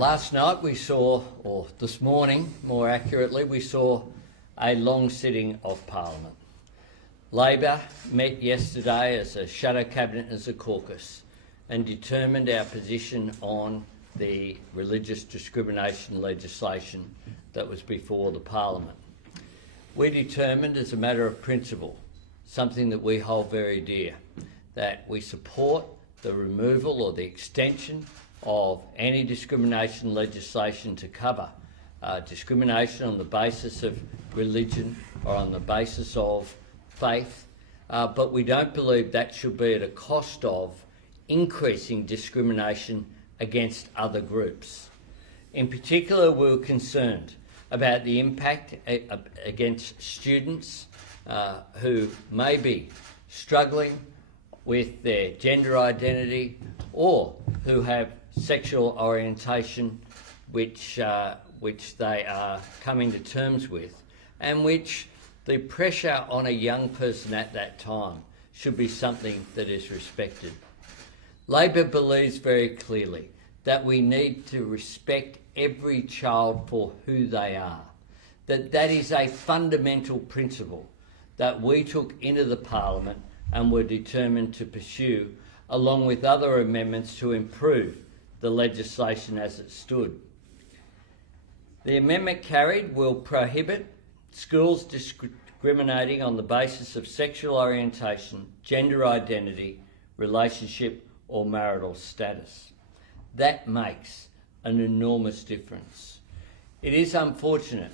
Last night we saw, or this morning more accurately, we saw a long sitting of Parliament. Labor met yesterday as a shadow cabinet as a caucus and determined our position on the religious discrimination legislation that was before the Parliament. We determined as a matter of principle, something that we hold very dear, that we support the removal or the extension of anti-discrimination legislation to cover discrimination on the basis of religion or on the basis of faith, but we don't believe that should be at a cost of increasing discrimination against other groups. In particular, we were concerned about the impact against students who may be struggling with their gender identity or who have sexual orientation which they are coming to terms with, and which the pressure on a young person at that time should be something that is respected. Labor believes very clearly that we need to respect every child for who they are, that is a fundamental principle that we took into the Parliament and were determined to pursue, along with other amendments to improve the legislation as it stood. The amendment carried will prohibit schools discriminating on the basis of sexual orientation, gender identity, relationship or marital status. That makes an enormous difference. It is unfortunate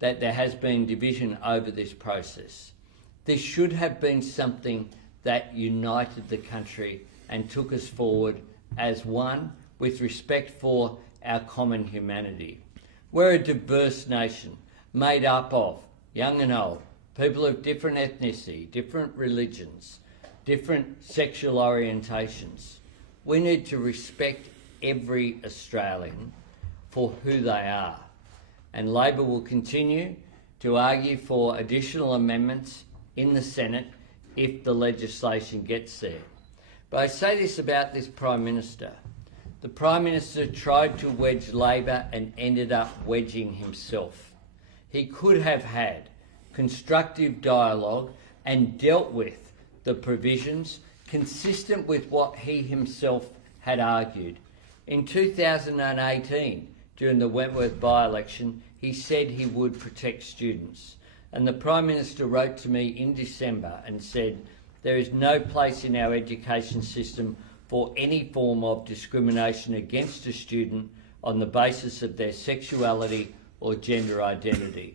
that there has been division over this process. This should have been something that united the country and took us forward as one with respect for our common humanity. We're a diverse nation made up of young and old, people of different ethnicity, different religions, different sexual orientations. We need to respect every Australian for who they are. And Labor will continue to argue for additional amendments in the Senate if the legislation gets there. But I say this about this Prime Minister. The Prime Minister tried to wedge Labor and ended up wedging himself. He could have had constructive dialogue and dealt with the provisions consistent with what he himself had argued. In 2018, during the Wentworth by-election, he said he would protect students. And the Prime Minister wrote to me in December and said, "There is no place in our education system for any form of discrimination against a student on the basis of their sexuality or gender identity."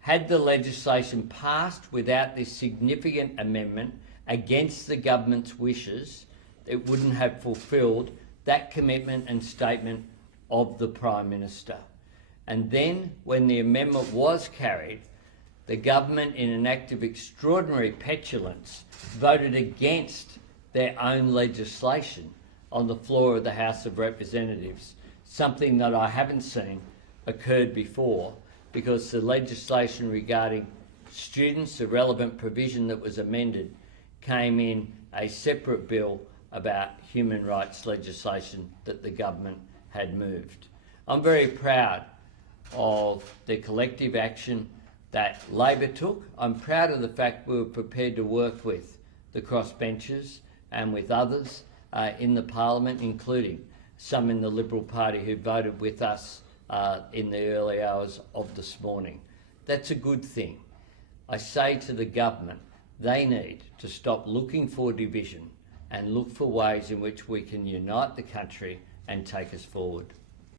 Had the legislation passed without this significant amendment against the government's wishes, it wouldn't have fulfilled that commitment and statement of the Prime Minister. And then, when the amendment was carried, the government, in an act of extraordinary petulance, voted against their own legislation on the floor of the House of Representatives, something that I haven't seen occurred before, because the legislation regarding students, the relevant provision that was amended, came in a separate bill about human rights legislation that the government had moved. I'm very proud of the collective action that Labor took. I'm proud of the fact we were prepared to work with the crossbenchers and with others in the Parliament, including some in the Liberal Party who voted with us in the early hours of this morning. That's a good thing. I say to the government, they need to stop looking for division and look for ways in which we can unite the country and take us forward.